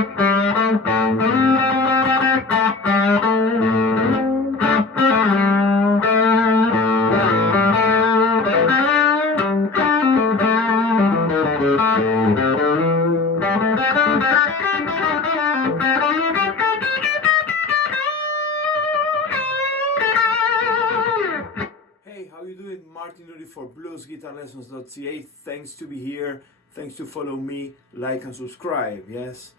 How you doing? Martin Uri for bluesguitarlessons.ca. Thanks to be here. Thanks to follow me, like and subscribe. Yes.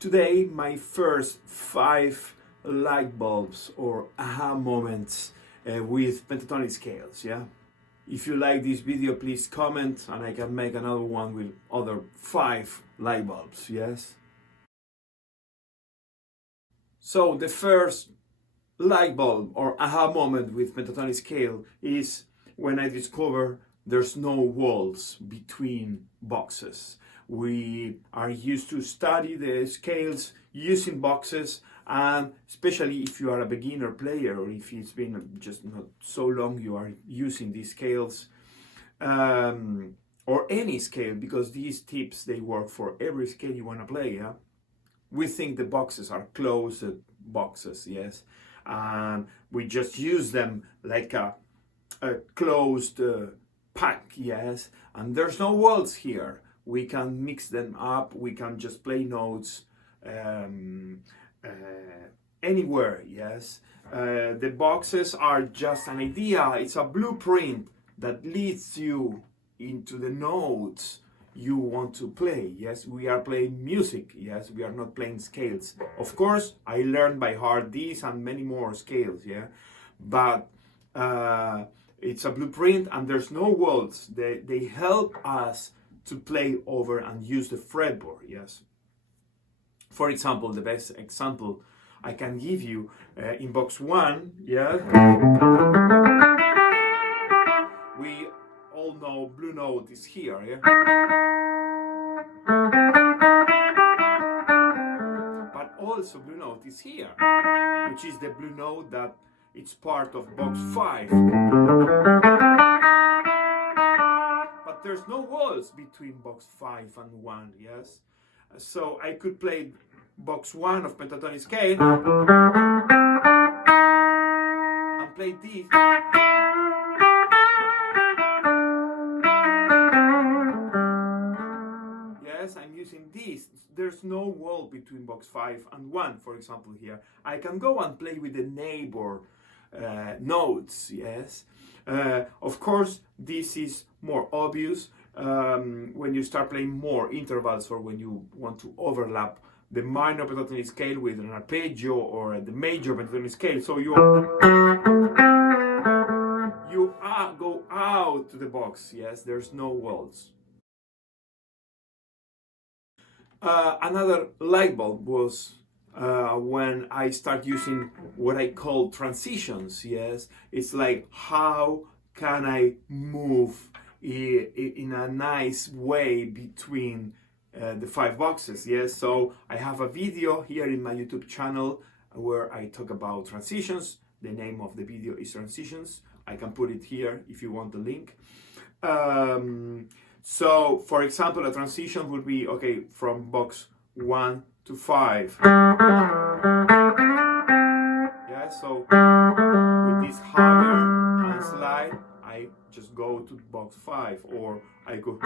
Today, my first 5 light bulbs or aha moments with pentatonic scales. Yeah. If you like this video, please comment, and I can make another one with other 5 light bulbs. Yes. So the first light bulb or aha moment with pentatonic scale is when I discover there's no walls between boxes. We are used to study the scales using boxes, and especially if you are a beginner player or if it's been just not so long you are using these scales, or any scale, because these tips they work for every scale you want to play. Yeah? We think the boxes are closed boxes, yes, and we just use them like a closed pack, yes, and there's no walls here. We can mix them up, we can just play notes anywhere, yes. The boxes are just an idea, it's a blueprint that leads you into the notes you want to play. Yes, we are playing music. Yes, we are not playing scales. Of course, I learned by heart these and many more scales. Yeah, but it's a blueprint and there's no walls. They help us to play over and use the fretboard. Yes. For example, the best example I can give you in box 1. Yeah. We all know blue note is here. Yeah. But also blue note is here, which is the blue note that it's part of box 5. But there's no walls between box 5 and 1, yes? So I could play box 1 of pentatonic scale and play this. I'm using this. There's no wall between box 5 and 1, for example. Here I can go and play with the neighbor notes, yes. Of course, this is more obvious when you start playing more intervals, or when you want to overlap the minor pentatonic scale with an arpeggio or the major pentatonic scale. So you go out to the box, yes. There's no walls. Another light bulb was when I start using what I call transitions. Yes, it's like, how can I move in a nice way between the 5 boxes? Yes, so I have a video here in my YouTube channel where I talk about transitions. The name of the video is Transitions. I can put it here if you want the link. So, for example, a transition would be, okay, from box 1 to 5. Yeah, so with this hammer and slide, I just go to box 5, or I go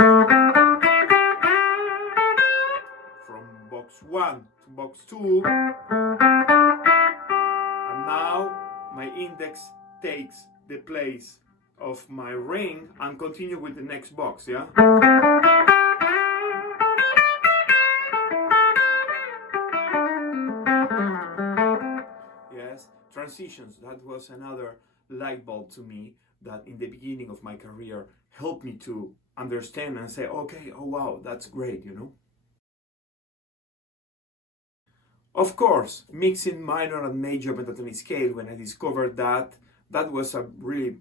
from box 1 to box 2, and now my index takes the place of my ring and continue with the next box. Yeah. Yes, transitions. That was another light bulb to me that in the beginning of my career helped me to understand and say, okay, oh wow, that's great, you know. Of course, mixing minor and major pentatonic scale, when I discovered that was a really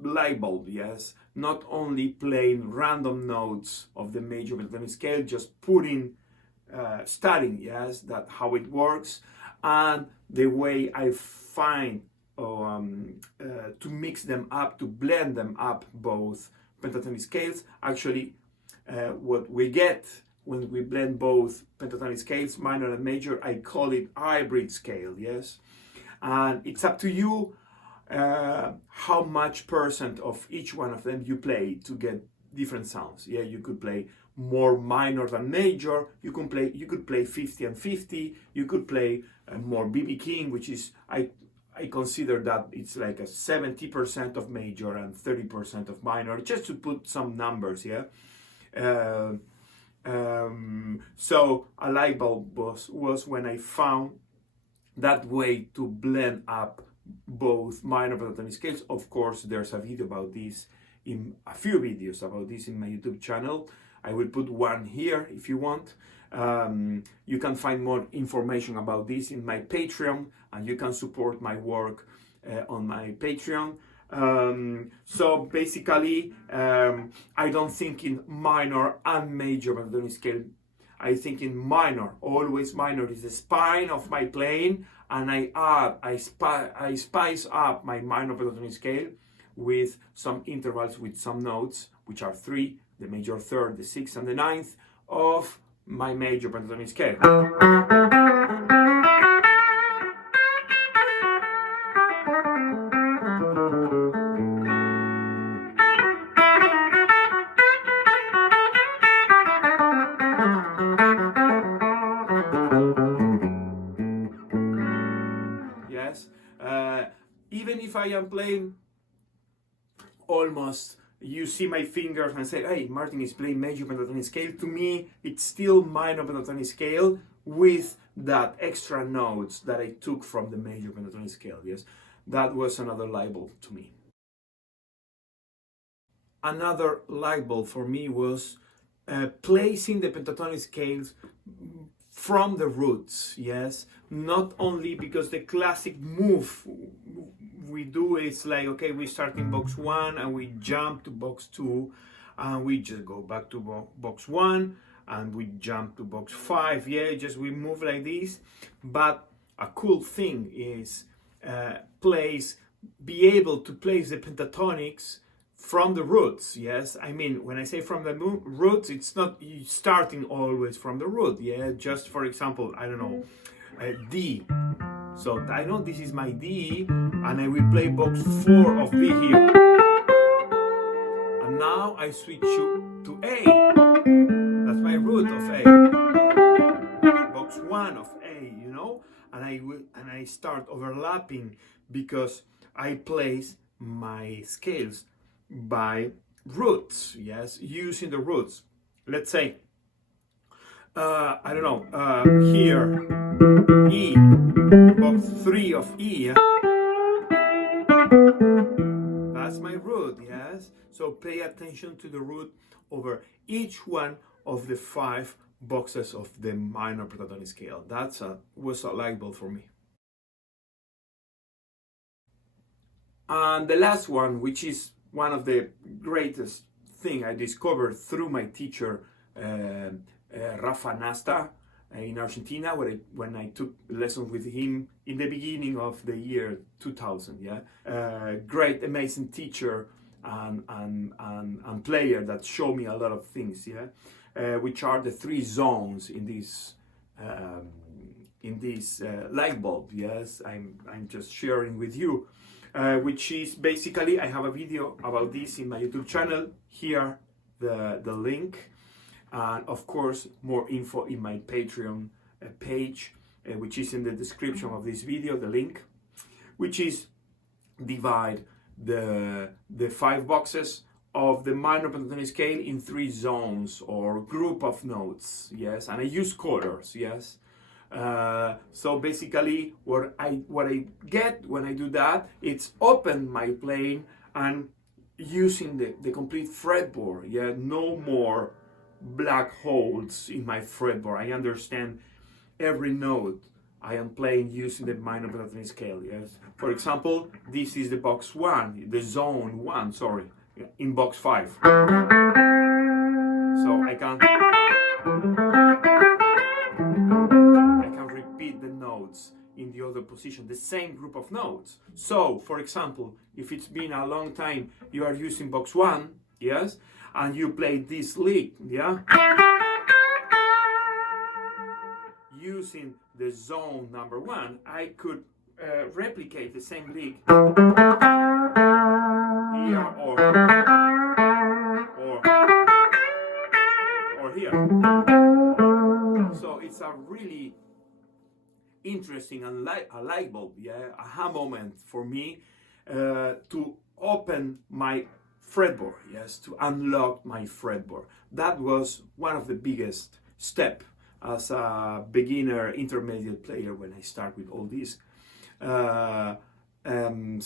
light bulb, yes. Not only playing random notes of the major pentatonic scale, just putting, studying, yes, that how it works, and the way I find to mix them up, to blend them up, both pentatonic scales. Actually, what we get when we blend both pentatonic scales, minor and major, I call it hybrid scale, yes? And it's up to you how much percent of each one of them you play to get different sounds. Yeah, you could play more minor than major, you could play 50 and 50, you could play more B.B. King, which is, I consider that it's like a 70% of major and 30% of minor, just to put some numbers, yeah? So a light bulb was when I found that way to blend up both minor pentatonic scales. Of course, there's a video about this, in a few videos about this in my YouTube channel. I will put one here if you want. You can find more information about this in my Patreon, and you can support my work on my Patreon. So basically, I don't think in minor and major pentatonic scale. I think in minor, always minor is the spine of my playing, and I spice up my minor pentatonic scale with some intervals with some notes, which are 3, the major third, the 6th, and the 9th of my major pentatonic scale. Yes, even if I am playing almost, you see my fingers and say, hey, Martin is playing major pentatonic scale. To me, it's still minor pentatonic scale with that extra notes that I took from the major pentatonic scale. Yes, that was another light bulb to me. Another light bulb for me was placing the pentatonic scales from the roots, yes, not only because the classic move we do is like, okay, we start in box 1 and we jump to box 2 and we just go back to box 1 and we jump to box 5, yeah, just we move like this. But a cool thing is be able to place the pentatonics from the roots, yes. I mean, when I say from the roots, it's not starting always from the root, yeah. Just for example, I don't know, D. So I know this is my D, and I will play box 4 of D here. And now I switch to A. That's my root of A. Box 1 of A, you know, and I start overlapping because I place my scales by roots, yes, using the roots. Let's say, I don't know, here, E, box 3 of E, that's my root, yes? So pay attention to the root over each one of the 5 boxes of the minor pentatonic scale. That was a light bulb for me. And the last one, which is one of the greatest thing I discovered through my teacher, Rafa Nasta, in Argentina, when I took lessons with him in the beginning of the year 2000. Yeah, great, amazing teacher and player that showed me a lot of things. Yeah, which are the 3 zones in this light bulb. Yes, I'm just sharing with you. Which is basically, I have a video about this in my YouTube channel. Here, the link, and of course more info in my Patreon page, which is in the description of this video, the link, which is divide the 5 boxes of the minor pentatonic scale in 3 zones or group of notes. Yes, and I use colors. Yes. So basically what I get when I do that, it's open my playing and using the complete fretboard. Yeah, no more black holes in my fretboard. I understand every note I am playing using the minor pentatonic scale. Yes, for example, this is the box 1, the zone 1, sorry, in box 5. So I can repeat the notes in the other position, the same group of notes. So, for example, if it's been a long time you are using box 1, yes, and you play this lick, yeah, using the zone number 1, I could replicate the same lick here or here. So it's a really interesting and a light bulb, yeah, aha moment for me to open my fretboard, yes, to unlock my fretboard. That was one of the biggest steps as a beginner intermediate player when I start with all this.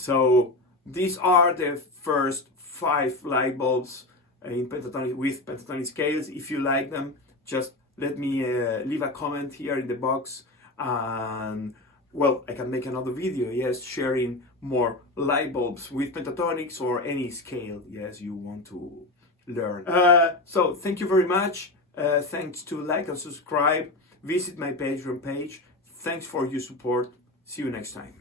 So these are the first 5 light bulbs in pentatonic with pentatonic scales. If you like them, just let me leave a comment here in the box, and well, I can make another video, yes, sharing more light bulbs with pentatonics or any scale, yes, you want to learn. So thank you very much. Thanks to like and subscribe. Visit my Patreon page. Thanks for your support. See you next time.